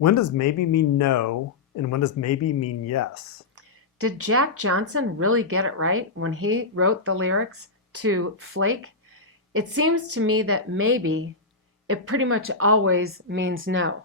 When does maybe mean no, and when does maybe mean yes? Did Jack Johnson really get it right when he wrote the lyrics to Flake? It seems to me that maybe it pretty much always means no.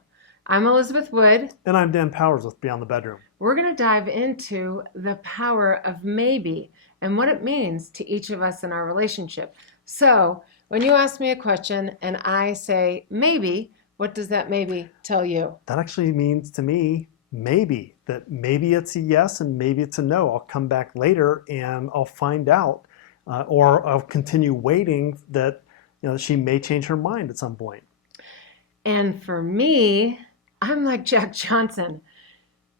I'm Elizabeth Wood. And I'm Dan Powers with Beyond the Bedroom. We're going to dive into the power of maybe and what it means to each of us in our relationship. So, when you ask me a question and I say maybe, what does that maybe tell you? That actually means to me maybe, that maybe it's a yes and maybe it's a no. I'll come back later and I'll find out, or I'll continue waiting that she may change her mind at some point. And for me, I'm like Jack Johnson.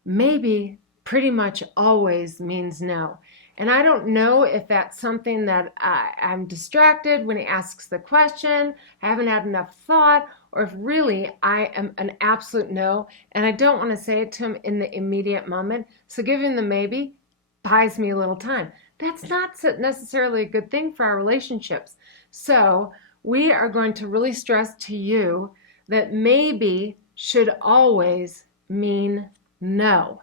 Maybe pretty much always means no. And I don't know if that's something that I'm distracted when he asks the question, I haven't had enough thought, or if really I am an absolute no, and I don't want to say it to him in the immediate moment. So giving the maybe buys me a little time. That's not necessarily a good thing for our relationships. So we are going to really stress to you that maybe should always mean no.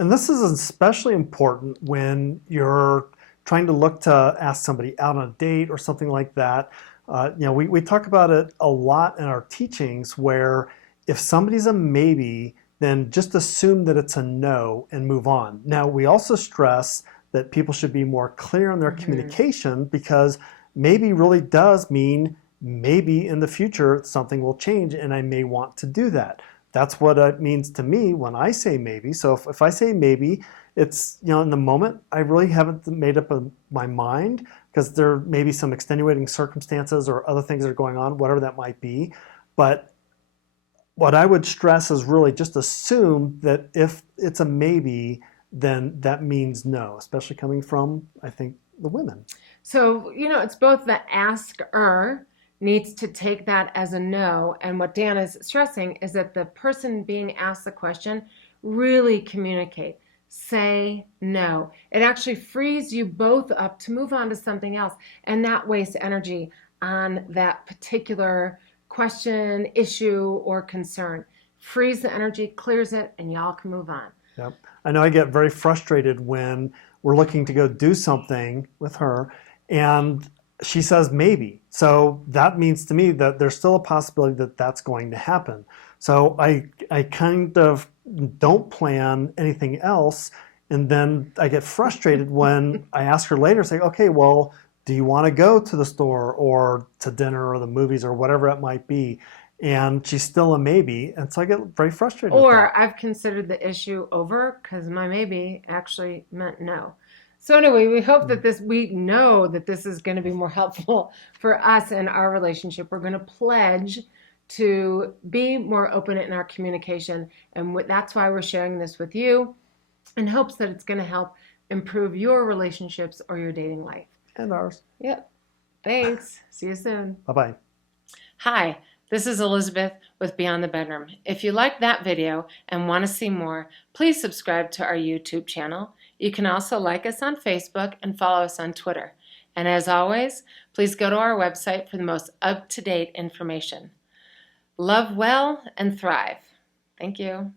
And this is especially important when you're trying to look to ask somebody out on a date or something like that. We talk about it a lot in our teachings where if somebody's a maybe, then just assume that it's a no and move on. Now, we also stress that people should be more clear in their communication, because maybe really does mean maybe in the future something will change and I may want to do that. That's what it means to me when I say maybe. So if I say maybe, it's, in the moment, I really haven't made up my mind, because there may be some extenuating circumstances or other things that are going on, whatever that might be. But what I would stress is really just assume that if it's a maybe, then that means no, especially coming from, I think, the women. So, it's both the asker needs to take that as a no. And what Dan is stressing is that the person being asked the question really communicate. Say no. It actually frees you both up to move on to something else and not waste energy on that particular question, issue, or concern. Frees the energy, clears it, and y'all can move on. Yep. I know I get very frustrated when we're looking to go do something with her and she says maybe. So that means to me that there's still a possibility that that's going to happen. So I kind of don't plan anything else, and then I get frustrated when I ask her later, say, okay, well, do you want to go to the store or to dinner or the movies or whatever it might be? And she's still a maybe, and so I get very frustrated with Or that. I've considered the issue over because my maybe actually meant no. So anyway, we hope that we know that this is going to be more helpful for us in our relationship. We're going to pledge to be more open in our communication, and that's why we're sharing this with you in hopes that it's going to help improve your relationships or your dating life. And ours. Yep. Thanks. See you soon. Bye-bye. Hi, this is Elizabeth with Beyond the Bedroom. If you like that video and want to see more, please subscribe to our YouTube channel. You can also like us on Facebook and follow us on Twitter. And as always, please go to our website for the most up-to-date information. Love well and thrive. Thank you.